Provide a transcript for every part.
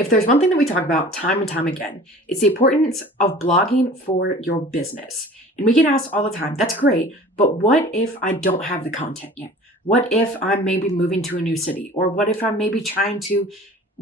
If there's one thing that we talk about time and time again, it's the importance of blogging for your business. And we get asked all the time, that's great, but what if I don't have the content yet? What if I'm maybe moving to a new city? Or what if I'm maybe trying to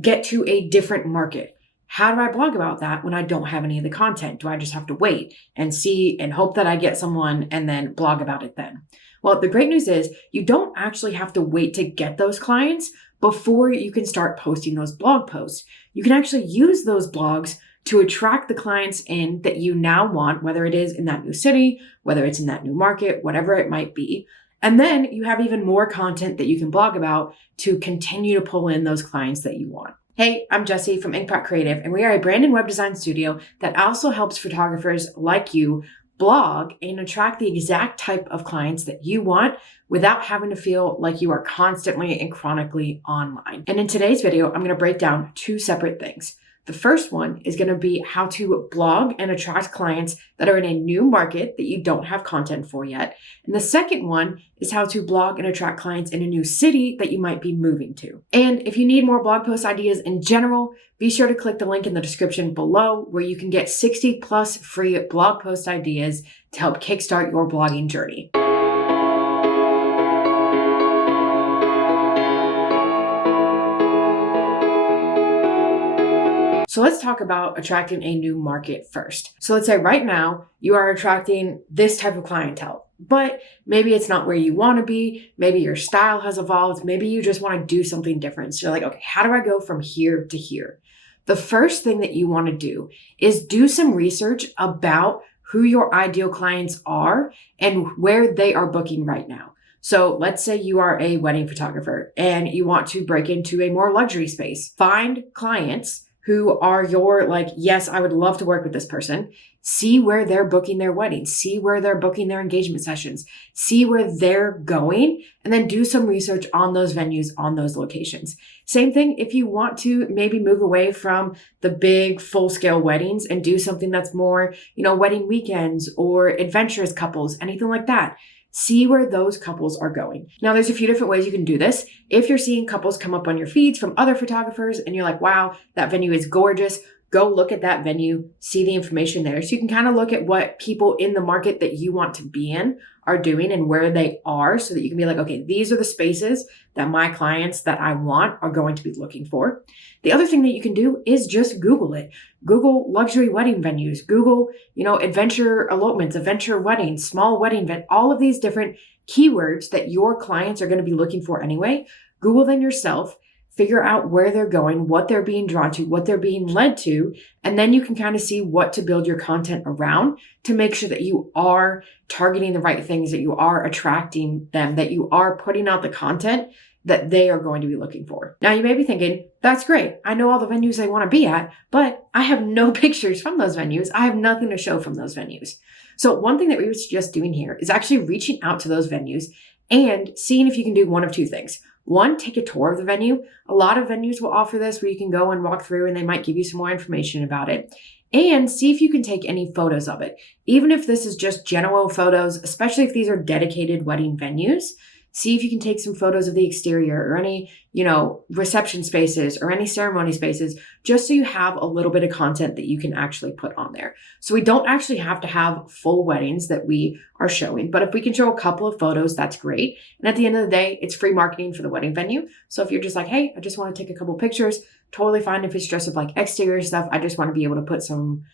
get to a different market? How do I blog about that when I don't have any of the content? Do I just have to wait and see and hope that I get someone and then blog about it then? Well, the great news is you don't actually have to wait to get those clients before you can start posting those blog posts. You can actually use those blogs to attract the clients in that you now want, whether it is in that new city, whether it's in that new market, whatever it might be. And then you have even more content that you can blog about to continue to pull in those clients that you want. Hey, I'm Jessie from Inkpot Creative, and we are a brand and web design studio that also helps photographers like you blog and attract the exact type of clients that you want without having to feel like you are constantly and chronically online. And in today's video, I'm going to break down two separate things. The first one is going to be how to blog and attract clients that are in a new market that you don't have content for yet. And the second one is how to blog and attract clients in a new city that you might be moving to. And if you need more blog post ideas in general, be sure to click the link in the description below where you can get 60 plus free blog post ideas to help kickstart your blogging journey. So let's talk about attracting a new market first. So let's say right now you are attracting this type of clientele, but maybe it's not where you want to be. Maybe your style has evolved. Maybe you just want to do something different. So you're like, okay, how do I go from here to here? The first thing that you want to do is do some research about who your ideal clients are and where they are booking right now. So let's say you are a wedding photographer and you want to break into a more luxury space. Find clients who are your yes, I would love to work with this person. See where they're booking their weddings, see where they're booking their engagement sessions, see where they're going, and then do some research on those venues, on those locations. Same thing if you want to maybe move away from the big full-scale weddings and do something that's more, wedding weekends or adventurous couples, anything like that. See where those couples are going. Now, there's a few different ways you can do this. If you're seeing couples come up on your feeds from other photographers and you're like, wow, that venue is gorgeous, go look at that venue, see the information there. So you can kind of look at what people in the market that you want to be in are doing and where they are so that you can be like, okay, these are the spaces that my clients that I want are going to be looking for. The other thing that you can do is just Google it. Google luxury wedding venues, Google, adventure elopements, adventure weddings, small wedding event, all of these different keywords that your clients are going to be looking for anyway. Google them yourself. Figure out where they're going, what they're being drawn to, what they're being led to, and then you can kind of see what to build your content around to make sure that you are targeting the right things, that you are attracting them, that you are putting out the content that they are going to be looking for. Now, you may be thinking, that's great. I know all the venues I want to be at, but I have no pictures from those venues. I have nothing to show from those venues. So one thing that we would suggest doing here is actually reaching out to those venues and seeing if you can do one of two things. One, take a tour of the venue. A lot of venues will offer this where you can go and walk through and they might give you some more information about it. And see if you can take any photos of it. Even if this is just general photos, especially if these are dedicated wedding venues, see if you can take some photos of the exterior or any, reception spaces or any ceremony spaces, just so you have a little bit of content that you can actually put on there. So we don't actually have to have full weddings that we are showing, but if we can show a couple of photos, that's great. And at the end of the day, it's free marketing for the wedding venue. So if you're just like, hey, I just want to take a couple pictures, totally fine. If it's just of exterior stuff, I just want to be able to put some,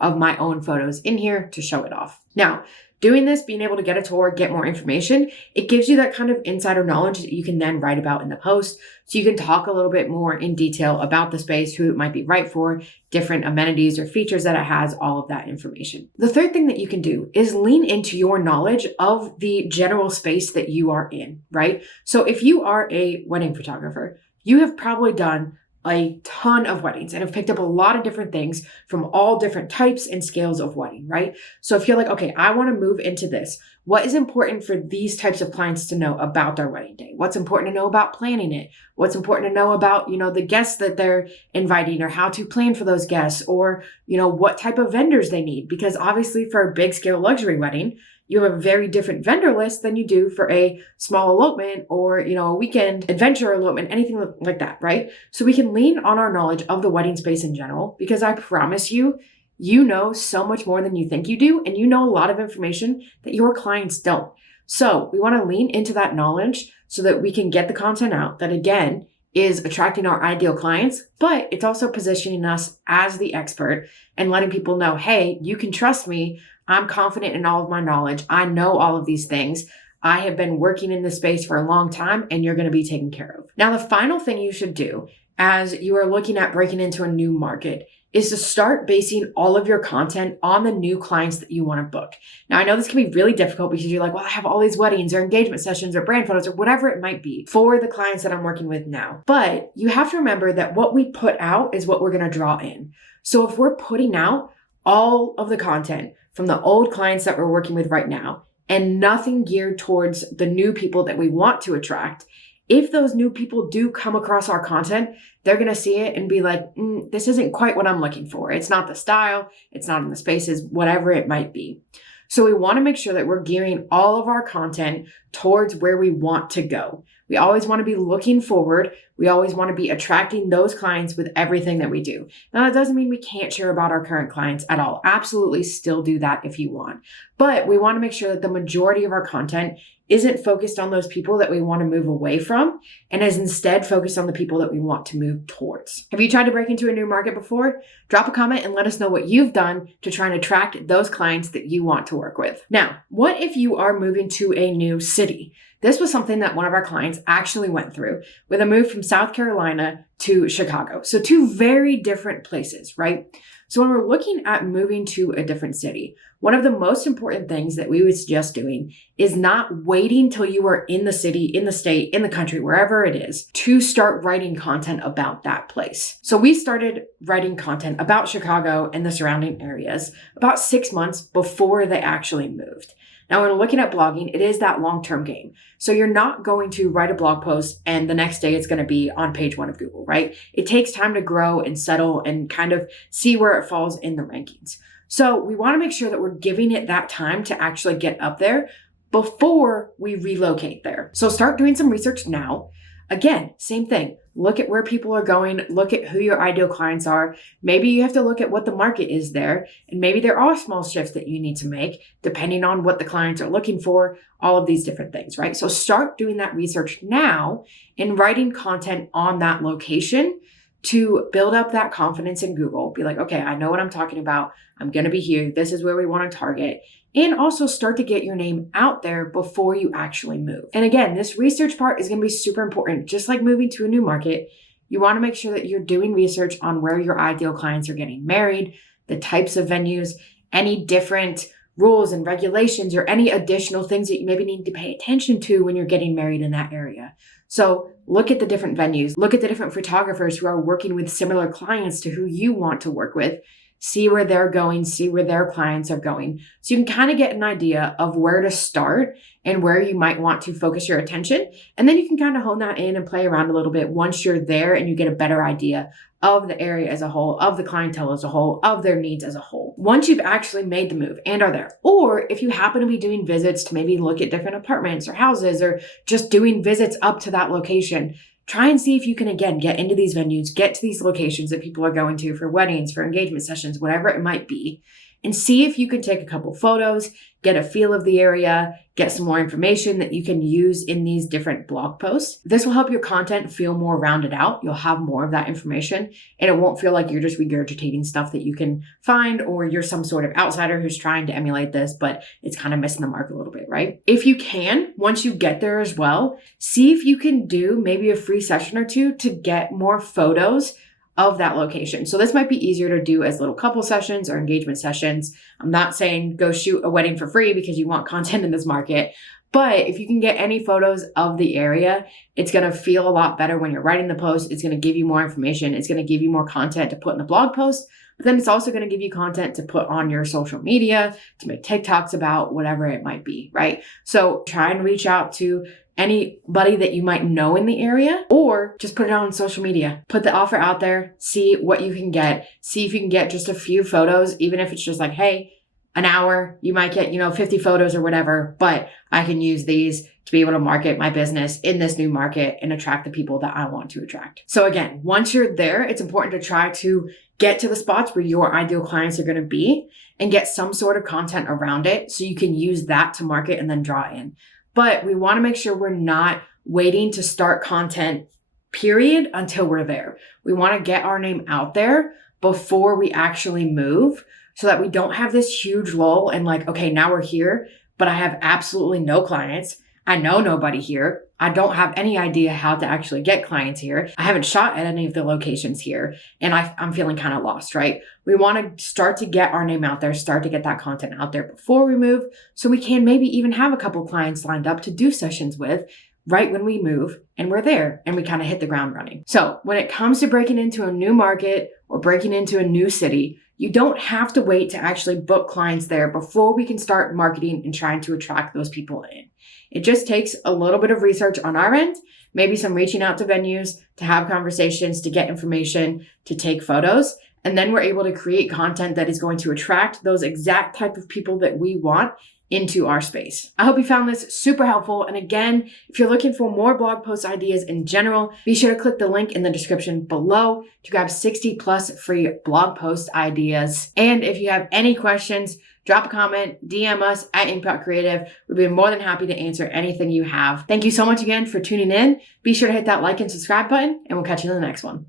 of my own photos in here to show it off. Now, doing this, being able to get a tour, get more information, it gives you that kind of insider knowledge that you can then write about in the post. So you can talk a little bit more in detail about the space, who it might be right for, different amenities or features that it has, all of that information. The third thing that you can do is lean into your knowledge of the general space that you are in, right? So if you are a wedding photographer, you have probably done a ton of weddings and have picked up a lot of different things from all different types and scales of wedding, right? So if you're like, okay, I want to move into this, what is important for these types of clients to know about their wedding day? What's important to know about planning it? What's important to know about, the guests that they're inviting or how to plan for those guests or, what type of vendors they need? Because obviously for a big scale luxury wedding, you have a very different vendor list than you do for a small elopement or, a weekend adventure elopement, anything like that, right? So we can lean on our knowledge of the wedding space in general, because I promise you, you know so much more than you think you do, and you know a lot of information that your clients don't. So we want to lean into that knowledge so that we can get the content out that, again, is attracting our ideal clients, but it's also positioning us as the expert and letting people know, hey, you can trust me. I'm confident in all of my knowledge. I know all of these things. I have been working in this space for a long time, and you're going to be taken care of. Now, the final thing you should do as you are looking at breaking into a new market is to start basing all of your content on the new clients that you want to book. Now, I know this can be really difficult because you're like, well, I have all these weddings or engagement sessions or brand photos or whatever it might be for the clients that I'm working with now. But you have to remember that what we put out is what we're going to draw in. So if we're putting out all of the content from the old clients that we're working with right now and nothing geared towards the new people that we want to attract, if those new people do come across our content, they're going to see it and be like, this isn't quite what I'm looking for. It's not the style. It's not in the spaces, whatever it might be. So we want to make sure that we're gearing all of our content towards where we want to go. We always want to be looking forward. We always want to be attracting those clients with everything that we do. Now, that doesn't mean we can't share about our current clients at all. Absolutely still do that if you want. But we want to make sure that the majority of our content isn't focused on those people that we want to move away from and is instead focused on the people that we want to move towards. Have you tried to break into a new market before? Drop a comment and let us know what you've done to try and attract those clients that you want to work with. Now, what if you are moving to a new city? This was something that one of our clients actually went through with a move from South Carolina to Chicago. So two very different places, right? So when we're looking at moving to a different city, one of the most important things that we would suggest doing is not waiting till you are in the city, in the state, in the country, wherever it is, to start writing content about that place. So we started writing content about Chicago and the surrounding areas about 6 months before they actually moved. Now, when we're looking at blogging, it is that long-term game. So you're not going to write a blog post and the next day it's going to be on page 1 of Google, right? It takes time to grow and settle and kind of see where it falls in the rankings. So we want to make sure that we're giving it that time to actually get up there before we relocate there. So start doing some research now. Again, same thing. Look at where people are going. Look at who your ideal clients are. Maybe you have to look at what the market is there. And maybe there are small shifts that you need to make depending on what the clients are looking for, all of these different things, right? So start doing that research now and writing content on that location to build up that confidence in Google. Be like, okay, I know what I'm talking about. I'm going to be here. This is where we want to target. And also start to get your name out there before you actually move. And again, this research part is going to be super important. Just like moving to a new market, you want to make sure that you're doing research on where your ideal clients are getting married, the types of venues, any different rules and regulations, or any additional things that you maybe need to pay attention to when you're getting married in that area. So look at the different venues, look at the different photographers who are working with similar clients to who you want to work with. See where they're going, see where their clients are going. So you can kind of get an idea of where to start and where you might want to focus your attention. And then you can kind of hone that in and play around a little bit once you're there and you get a better idea of the area as a whole, of the clientele as a whole, of their needs as a whole. Once you've actually made the move and are there, or if you happen to be doing visits to maybe look at different apartments or houses or just doing visits up to that location, try and see if you can, again, get into these venues, get to these locations that people are going to for weddings, for engagement sessions, whatever it might be, and see if you can take a couple photos, get a feel of the area, get some more information that you can use in these different blog posts. This will help your content feel more rounded out. You'll have more of that information, and it won't feel like you're just regurgitating stuff that you can find, or you're some sort of outsider who's trying to emulate this, but it's kind of missing the mark a little bit, right? If you can, once you get there as well, see if you can do maybe a free session or two to get more photos of that location. So this might be easier to do as little couple sessions or engagement sessions. I'm not saying go shoot a wedding for free because you want content in this market, but if you can get any photos of the area, it's going to feel a lot better when you're writing the post. It's going to give you more information. It's going to give you more content to put in the blog post, but then it's also going to give you content to put on your social media, to make TikToks about, whatever it might be, right? So try and reach out to anybody that you might know in the area, or just put it on social media. Put the offer out there, see what you can get. See if you can get just a few photos, even if it's just like, hey, an hour. You might get, 50 photos or whatever, but I can use these to be able to market my business in this new market and attract the people that I want to attract. So again, once you're there, it's important to try to get to the spots where your ideal clients are going to be and get some sort of content around it so you can use that to market and then draw in. But we want to make sure we're not waiting to start content, period, until we're there. We want to get our name out there before we actually move so that we don't have this huge lull and like, okay, now we're here, but I have absolutely no clients. I know nobody here. I don't have any idea how to actually get clients here. I haven't shot at any of the locations here, and I'm feeling kind of lost, right? We want to start to get our name out there, start to get that content out there before we move, so we can maybe even have a couple clients lined up to do sessions with right when we move and we're there and we kind of hit the ground running. So when it comes to breaking into a new market or breaking into a new city, you don't have to wait to actually book clients there before we can start marketing and trying to attract those people in. It just takes a little bit of research on our end, maybe some reaching out to venues, to have conversations, to get information, to take photos. And then we're able to create content that is going to attract those exact type of people that we want into our space. I hope you found this super helpful. And again, if you're looking for more blog post ideas in general, be sure to click the link in the description below to grab 60 plus free blog post ideas. And if you have any questions, drop a comment, DM us at Impact Creative. We'd be more than happy to answer anything you have. Thank you so much again for tuning in. Be sure to hit that like and subscribe button, and we'll catch you in the next one.